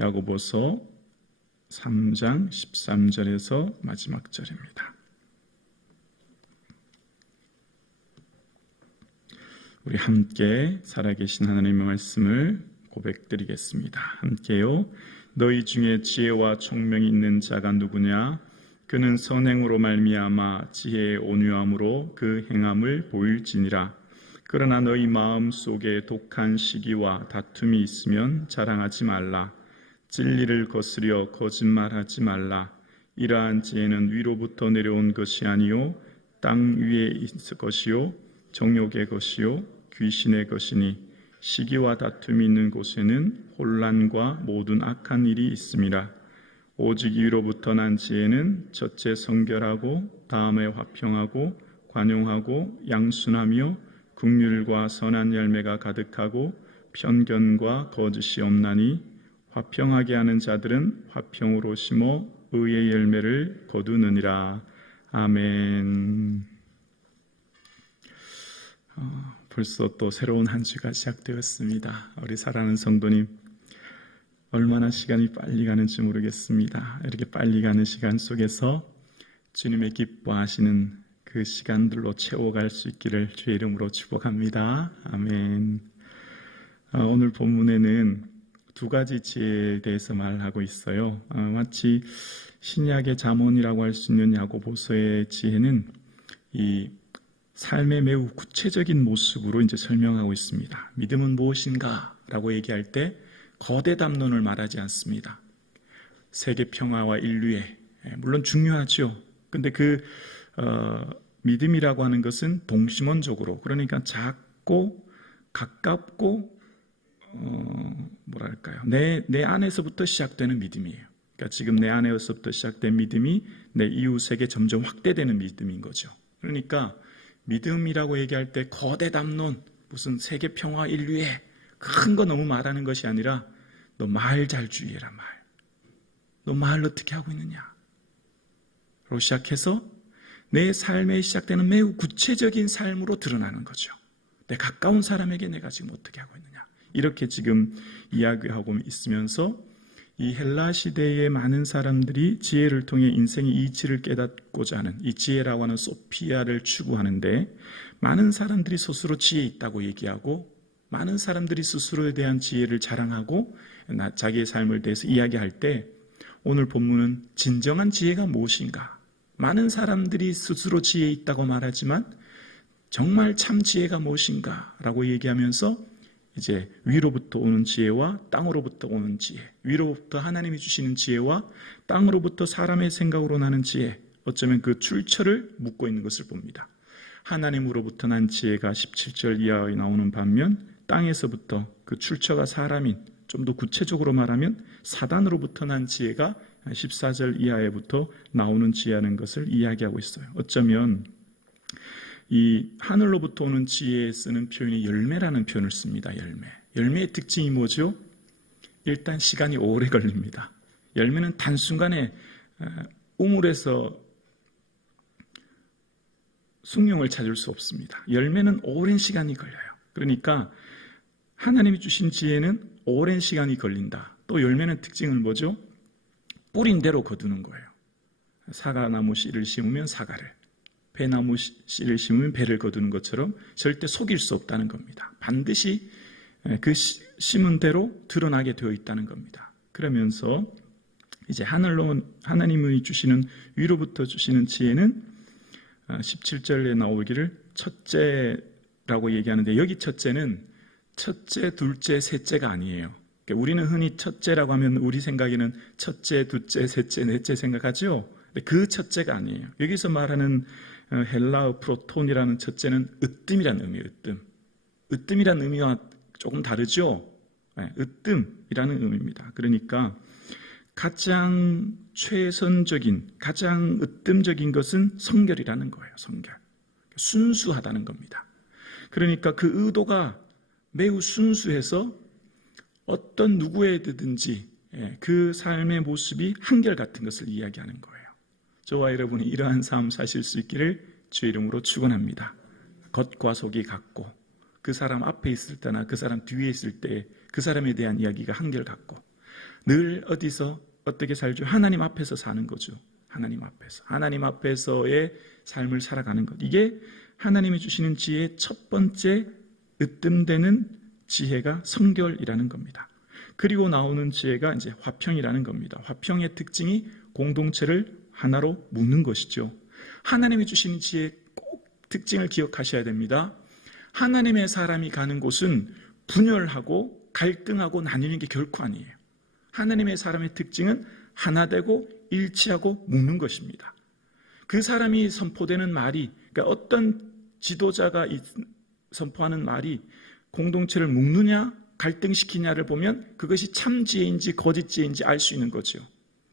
야고보서 3장 13절에서 마지막 절입니다. 우리 함께 살아계신 하나님의 말씀을 고백드리겠습니다. 함께요. 너희 중에 지혜와 총명이 있는 자가 누구냐? 그는 선행으로 말미암아 지혜의 온유함으로 그 행함을 보일지니라. 그러나 너희 마음 속에 독한 시기와 다툼이 있으면 자랑하지 말라. 진리를 거스려 거짓말하지 말라. 이러한 지혜는 위로부터 내려온 것이 아니요 땅 위에 있을 것이요 정욕의 것이요 귀신의 것이니 시기와 다툼이 있는 곳에는 혼란과 모든 악한 일이 있음이라. 오직 위로부터 난 지혜는 첫째 성결하고 다음에 화평하고 관용하고 양순하며 긍휼과 선한 열매가 가득하고 편견과 거짓이 없나니 화평하게 하는 자들은 화평으로 심어 의의 열매를 거두느니라. 아멘. 벌써 또 새로운 한 주가 시작되었습니다. 우리 사랑하는 성도님, 얼마나 시간이 빨리 가는지 모르겠습니다. 이렇게 빨리 가는 시간 속에서 주님의 기뻐하시는 그 시간들로 채워갈 수 있기를 주의 이름으로 축복합니다. 아멘. 오늘 본문에는 두 가지 지혜에 대해서 말하고 있어요. 마치 신약의 잠언이라고 할 수 있는 야고보서의 지혜는 이 삶의 매우 구체적인 모습으로 이제 설명하고 있습니다. 믿음은 무엇인가? 라고 얘기할 때 거대 담론을 말하지 않습니다. 세계 평화와 인류의, 물론 중요하죠. 근데 믿음이라고 하는 것은 동심원적으로, 그러니까 작고 가깝고 내 안에서부터 시작되는 믿음이에요. 그러니까 지금 내 안에서부터 시작된 믿음이 내 이웃에게 점점 확대되는 믿음인 거죠. 그러니까 믿음이라고 얘기할 때 거대 담론, 무슨 세계 평화 인류의 큰 거 너무 말하는 것이 아니라 너 말 잘 주의해라. 너 말 어떻게 하고 있느냐 로 시작해서 내 삶에 시작되는 매우 구체적인 삶으로 드러나는 거죠. 내 가까운 사람에게 내가 지금 어떻게 하고 있느냐, 이렇게 지금 이야기하고 있으면서 이 헬라 시대의 많은 사람들이 지혜를 통해 인생의 이치를 깨닫고자 하는 이 지혜라고 하는 소피아를 추구하는데, 많은 사람들이 스스로 지혜 있다고 얘기하고 많은 사람들이 스스로에 대한 지혜를 자랑하고 자기의 삶을 대해서 이야기할 때, 오늘 본문은 진정한 지혜가 무엇인가? 많은 사람들이 스스로 지혜 있다고 말하지만 정말 참 지혜가 무엇인가? 라고 얘기하면서 이제 위로부터 오는 지혜와 땅으로부터 오는 지혜, 위로부터 하나님이 주시는 지혜와 땅으로부터 사람의 생각으로 나는 지혜, 어쩌면 그 출처를 묻고 있는 것을 봅니다. 하나님으로부터 난 지혜가 17절 이하에 나오는 반면 땅에서부터 그 출처가 사람인, 좀 더 구체적으로 말하면 사단으로부터 난 지혜가 14절 이하에부터 나오는 지혜라는 것을 이야기하고 있어요. 어쩌면 이 하늘로부터 오는 지혜에 쓰는 표현이 열매라는 표현을 씁니다. 열매의 특징이 뭐죠? 일단 시간이 오래 걸립니다. 열매는 단순간에 우물에서 숭늉을 찾을 수 없습니다. 열매는 오랜 시간이 걸려요. 그러니까 하나님이 주신 지혜는 오랜 시간이 걸린다. 또 열매는 특징은 뭐죠? 뿌린 대로 거두는 거예요. 사과나무 씨를 심으면 사과를, 배나무 씨를 심으면 배를 거두는 것처럼 절대 속일 수 없다는 겁니다. 반드시 그 심은 대로 드러나게 되어 있다는 겁니다. 그러면서 이제 하나님이 주시는, 위로부터 주시는 지혜는 17절에 나오기를 첫째라고 얘기하는데, 여기 첫째는 첫째, 둘째, 셋째가 아니에요. 그러니까 우리는 흔히 첫째라고 하면 우리 생각에는 첫째, 둘째, 셋째, 넷째 생각하죠. 근데 그 첫째가 아니에요. 여기서 말하는 헬라어 프로톤이라는 첫째는 으뜸이라는 의미예요. 으뜸이라는 의미와 조금 다르죠. 으뜸이라는 의미입니다. 그러니까 가장 최선적인, 가장 으뜸적인 것은 성결이라는 거예요. 성결. 순수하다는 겁니다. 그러니까 그 의도가 매우 순수해서 어떤 누구에든지 그 삶의 모습이 한결같은 것을 이야기하는 거예요. 저와 여러분이 이러한 삶 사실 수 있기를 주의 이름으로 축원합니다. 겉과 속이 같고, 그 사람 앞에 있을 때나 그 사람 뒤에 있을 때 그 사람에 대한 이야기가 한결같고, 늘 어디서 어떻게 살죠? 하나님 앞에서 사는 거죠. 하나님 앞에서. 하나님 앞에서의 삶을 살아가는 것. 이게 하나님이 주시는 지혜의 첫 번째 으뜸되는 지혜가 성결이라는 겁니다. 그리고 나오는 지혜가 이제 화평이라는 겁니다. 화평의 특징이 공동체를 하나로 묶는 것이죠. 하나님이 주시는 지혜의 꼭 특징을 기억하셔야 됩니다. 하나님의 사람이 가는 곳은 분열하고 갈등하고 나뉘는 게 결코 아니에요. 하나님의 사람의 특징은 하나 되고 일치하고 묶는 것입니다. 그 사람이 선포되는 말이, 그러니까 어떤 지도자가 선포하는 말이 공동체를 묶느냐 갈등시키냐를 보면 그것이 참 지혜인지 거짓 지혜인지 알 수 있는 거죠.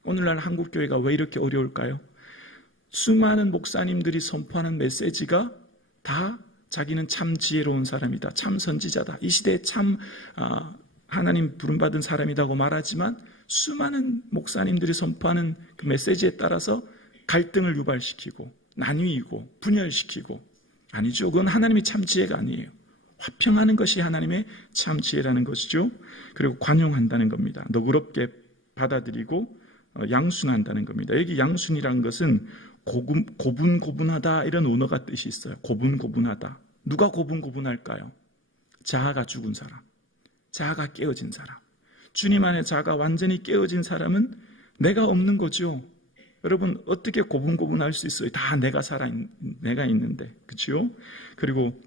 오늘날 한국교회가 왜 이렇게 어려울까요? 수많은 목사님들이 선포하는 메시지가 다 자기는 참 지혜로운 사람이다, 참 선지자다, 이 시대에 참 하나님 부름받은 사람이라고 말하지만 수많은 목사님들이 선포하는 그 메시지에 따라서 갈등을 유발시키고 나뉘고 분열시키고, 아니죠. 그건 하나님의 참 지혜가 아니에요. 화평하는 것이 하나님의 참 지혜라는 것이죠. 그리고 관용한다는 겁니다. 너그럽게 받아들이고 양순한다는 겁니다. 여기 양순이라는 것은 고분고분하다 이런 언어가 뜻이 있어요. 고분고분하다. 누가 고분고분할까요? 자아가 죽은 사람, 자아가 깨어진 사람. 주님 안에 자아가 완전히 깨어진 사람은 내가 없는 거죠. 여러분 어떻게 고분고분할 수 있어요? 다 내가 내가 있는데, 그렇죠? 그리고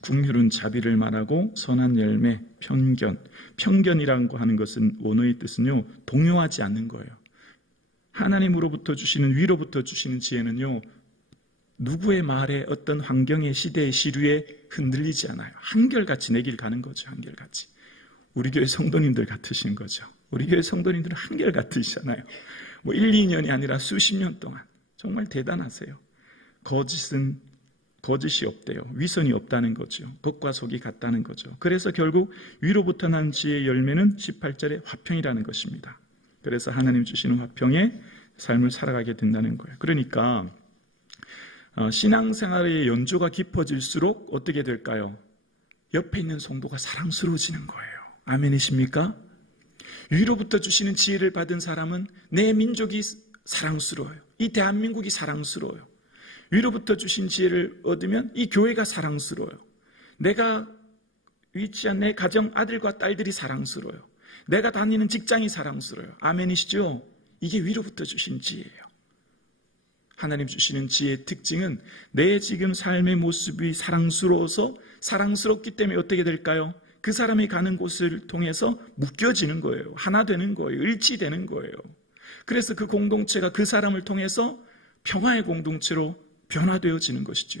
긍휼은 자비를 말하고 선한 열매, 편견이라고 하는 것은 원어의 뜻은요, 동요하지 않는 거예요. 하나님으로부터 주시는, 위로부터 주시는 지혜는요, 누구의 말에 어떤 환경의 시대의 시류에 흔들리지 않아요. 한결같이 내 길 가는 거죠. 한결같이. 우리 교회 성도님들 같으신 거죠. 우리 교회 성도님들은 한결같으시잖아요. 뭐 1, 2년이 아니라 수십 년 동안 정말 대단하세요. 거짓이 없대요. 위선이 없다는 거죠. 겉과 속이 같다는 거죠. 그래서 결국 위로부터 난 지혜의 열매는 18절에 화평이라는 것입니다. 그래서 하나님 주시는 화평의 삶을 살아가게 된다는 거예요. 그러니까 신앙생활의 연조가 깊어질수록 어떻게 될까요? 옆에 있는 성도가 사랑스러워지는 거예요. 아멘이십니까? 위로부터 주시는 지혜를 받은 사람은 내 민족이 사랑스러워요. 이 대한민국이 사랑스러워요. 위로부터 주신 지혜를 얻으면 이 교회가 사랑스러워요. 내가 위치한 내 가정 아들과 딸들이 사랑스러워요. 내가 다니는 직장이 사랑스러워요. 아멘이시죠? 이게 위로부터 주신 지혜예요. 하나님 주시는 지혜의 특징은 내 지금 삶의 모습이 사랑스러워서, 사랑스럽기 때문에 어떻게 될까요? 그 사람이 가는 곳을 통해서 묶여지는 거예요. 하나 되는 거예요. 일치되는 거예요. 그래서 그 공동체가 그 사람을 통해서 평화의 공동체로 변화되어지는 것이죠.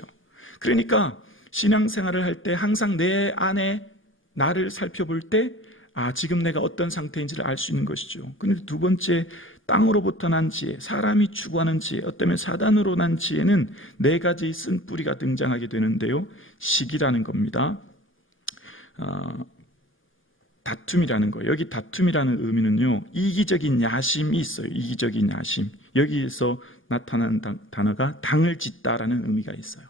그러니까 신앙생활을 할 때 항상 내 안에 나를 살펴볼 때 지금 내가 어떤 상태인지를 알 수 있는 것이죠. 그런데 두 번째, 땅으로부터 난 지혜, 사람이 추구하는 지혜, 어쩌면 사단으로 난 지혜는 네 가지 쓴뿌리가 등장하게 되는데요. 시기라는 겁니다. 다툼이라는 거예요. 여기 다툼이라는 의미는요, 이기적인 야심이 있어요. 이기적인 야심. 여기에서 나타난 단어가 당을 짓다라는 의미가 있어요.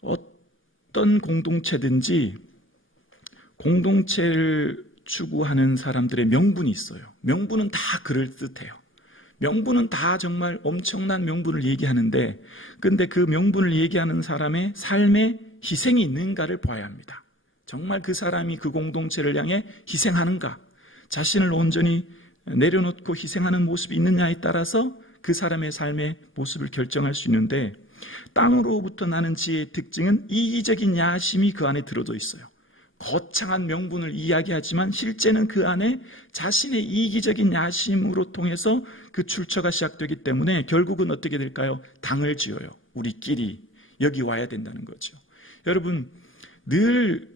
어떤 공동체든지 공동체를 추구하는 사람들의 명분이 있어요. 명분은 다 그럴듯해요. 명분은 다 정말 엄청난 명분을 얘기하는데, 근데 그 명분을 얘기하는 사람의 삶에 희생이 있는가를 봐야 합니다. 정말 그 사람이 그 공동체를 향해 희생하는가, 자신을 온전히 내려놓고 희생하는 모습이 있느냐에 따라서 그 사람의 삶의 모습을 결정할 수 있는데, 땅으로부터 나는 지혜의 특징은 이기적인 야심이 그 안에 들어져 있어요. 거창한 명분을 이야기하지만 실제는 그 안에 자신의 이기적인 야심으로 통해서 그 출처가 시작되기 때문에 결국은 어떻게 될까요? 당을 지어요. 우리끼리 여기 와야 된다는 거죠. 여러분, 늘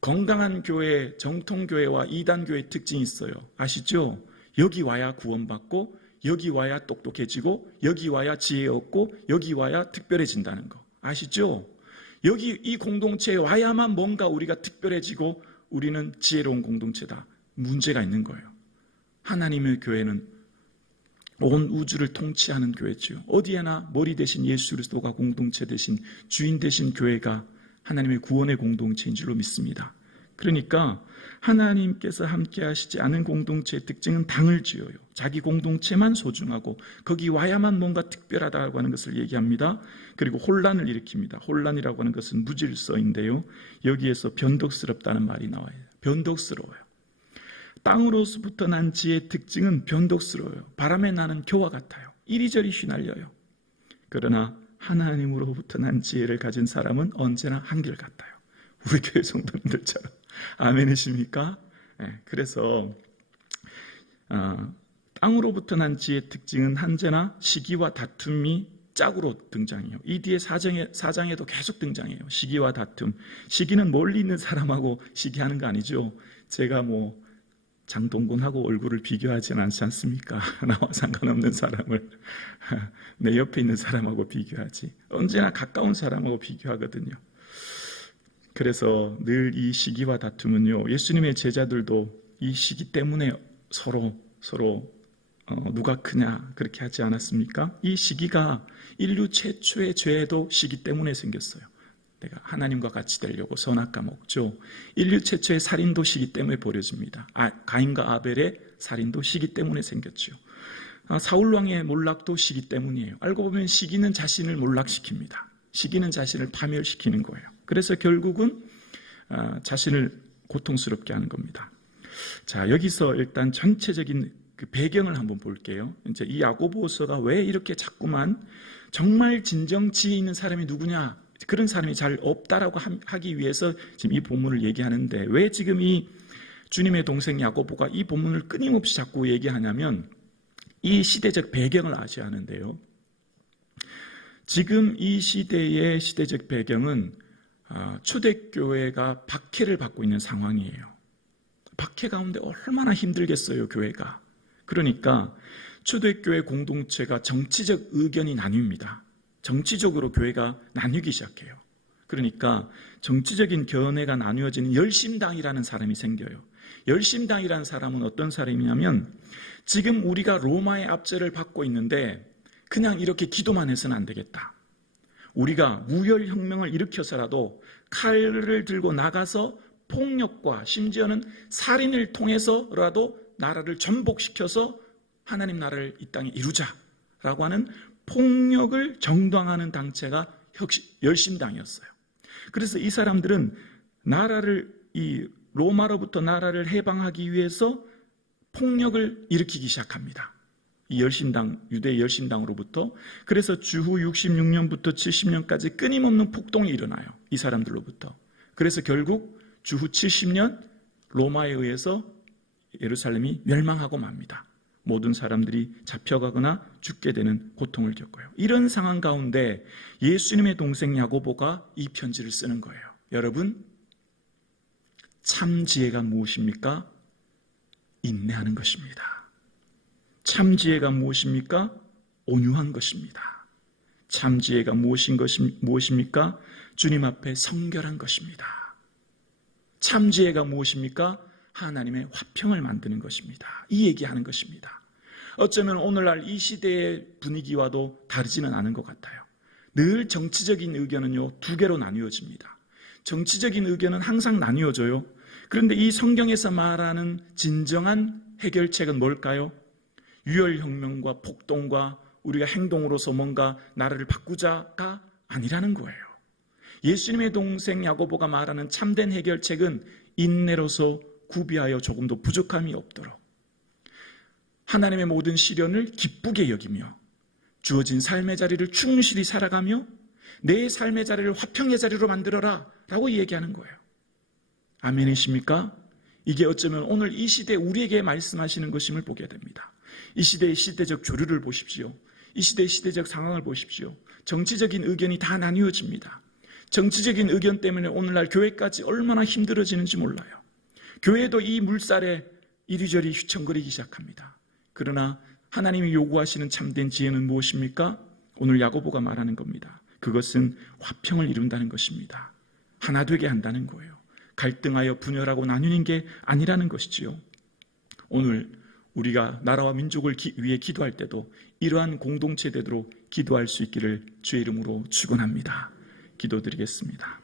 건강한 교회, 정통교회와 이단교회의 특징이 있어요. 아시죠? 여기 와야 구원받고, 여기 와야 똑똑해지고, 여기 와야 지혜 얻고, 여기 와야 특별해진다는 거. 아시죠? 여기 이 공동체에 와야만 뭔가 우리가 특별해지고 우리는 지혜로운 공동체다. 문제가 있는 거예요. 하나님의 교회는 온 우주를 통치하는 교회죠. 어디에나 머리 대신 예수 그리스도가 공동체 대신 주인 대신 교회가 하나님의 구원의 공동체인 줄로 믿습니다. 그러니까 하나님께서 함께 하시지 않은 공동체의 특징은 당을 지어요. 자기 공동체만 소중하고 거기 와야만 뭔가 특별하다고 하는 것을 얘기합니다. 그리고 혼란을 일으킵니다. 혼란이라고 하는 것은 무질서인데요. 여기에서 변덕스럽다는 말이 나와요. 변덕스러워요. 땅으로부터 난 지혜의 특징은 변덕스러워요. 바람에 나는 겨와 같아요. 이리저리 휘날려요. 그러나 하나님으로부터 난 지혜를 가진 사람은 언제나 한결같아요. 우리 교회 성도님들처럼. 아멘이십니까? 네, 그래서 땅으로부터 난 지혜의 특징은 언제나 시기와 다툼이 짝으로 등장해요. 이 뒤에 사장에도 계속 등장해요. 시기와 다툼. 시기는 멀리 있는 사람하고 시기하는 거 아니죠. 제가 장동건하고 얼굴을 비교하지는 않지 않습니까? 나와 상관없는 사람을 내 옆에 있는 사람하고 비교하지. 언제나 가까운 사람하고 비교하거든요. 그래서 늘 이 시기와 다툼은요, 예수님의 제자들도 이 시기 때문에 서로 누가 크냐 그렇게 하지 않았습니까? 이 시기가 인류 최초의 죄도 시기 때문에 생겼어요. 내가 하나님과 같이 되려고 선악과 먹죠. 인류 최초의 살인도 시기 때문에 벌어집니다. 가인과 아벨의 살인도 시기 때문에 생겼죠. 사울왕의 몰락도 시기 때문이에요. 알고 보면 시기는 자신을 몰락시킵니다. 시기는 자신을 파멸시키는 거예요. 그래서 결국은 자신을 고통스럽게 하는 겁니다. 자, 여기서 일단 전체적인 그 배경을 한번 볼게요. 이제 이 야고보서가 왜 이렇게 자꾸만 정말 진정 지혜 있는 사람이 누구냐, 그런 사람이 잘 없다라고 하기 위해서 지금 이 본문을 얘기하는데, 왜 지금 이 주님의 동생 야고보가 이 본문을 끊임없이 자꾸 얘기하냐면 이 시대적 배경을 아셔야 하는데요. 지금 이 시대의 시대적 배경은 초대교회가 박해를 받고 있는 상황이에요. 박해 가운데 얼마나 힘들겠어요, 교회가. 그러니까 초대교회 공동체가 정치적 의견이 나뉩니다. 정치적으로 교회가 나뉘기 시작해요. 그러니까 정치적인 견해가 나뉘어지는 열심당이라는 사람이 생겨요. 열심당이라는 사람은 어떤 사람이냐면, 지금 우리가 로마의 압제를 받고 있는데 그냥 이렇게 기도만 해서는 안 되겠다. 우리가 무혈혁명을 일으켜서라도 칼을 들고 나가서 폭력과 심지어는 살인을 통해서라도 나라를 전복시켜서 하나님 나라를 이 땅에 이루자라고 하는 폭력을 정당화하는 단체가 열심당이었어요. 그래서 이 사람들은 이 로마로부터 나라를 해방하기 위해서 폭력을 일으키기 시작합니다. 이 열심당, 유대 열심당으로부터. 그래서 주후 66년부터 70년까지 끊임없는 폭동이 일어나요. 이 사람들로부터. 그래서 결국 주후 70년 로마에 의해서 예루살렘이 멸망하고 맙니다. 모든 사람들이 잡혀가거나 죽게 되는 고통을 겪어요. 이런 상황 가운데 예수님의 동생 야고보가 이 편지를 쓰는 거예요. 여러분, 참 지혜가 무엇입니까? 인내하는 것입니다. 참 지혜가 무엇입니까? 온유한 것입니다. 참 지혜가 무엇입니까? 주님 앞에 성결한 것입니다. 참 지혜가 무엇입니까? 하나님의 화평을 만드는 것입니다. 이 얘기하는 것입니다. 어쩌면 오늘날 이 시대의 분위기와도 다르지는 않은 것 같아요. 늘 정치적인 의견은요, 두 개로 나뉘어집니다. 정치적인 의견은 항상 나뉘어져요. 그런데 이 성경에서 말하는 진정한 해결책은 뭘까요? 유혈혁명과 폭동과 우리가 행동으로서 뭔가 나라를 바꾸자가 아니라는 거예요. 예수님의 동생 야고보가 말하는 참된 해결책은 인내로서 구비하여 조금도 부족함이 없도록 하나님의 모든 시련을 기쁘게 여기며 주어진 삶의 자리를 충실히 살아가며 내 삶의 자리를 화평의 자리로 만들어라 라고 얘기하는 거예요. 아멘이십니까? 이게 어쩌면 오늘 이 시대 우리에게 말씀하시는 것임을 보게 됩니다. 이 시대의 시대적 조류를 보십시오. 이 시대의 시대적 상황을 보십시오. 정치적인 의견이 다 나뉘어집니다. 정치적인 의견 때문에 오늘날 교회까지 얼마나 힘들어지는지 몰라요. 교회도 이 물살에 이리저리 휘청거리기 시작합니다. 그러나 하나님이 요구하시는 참된 지혜는 무엇입니까? 오늘 야고보가 말하는 겁니다. 그것은 화평을 이룬다는 것입니다. 하나 되게 한다는 거예요. 갈등하여 분열하고 나뉘는 게 아니라는 것이지요. 오늘 우리가 나라와 민족을 위해 기도할 때도 이러한 공동체대로 기도할 수 있기를 주의 이름으로 축원합니다. 기도드리겠습니다.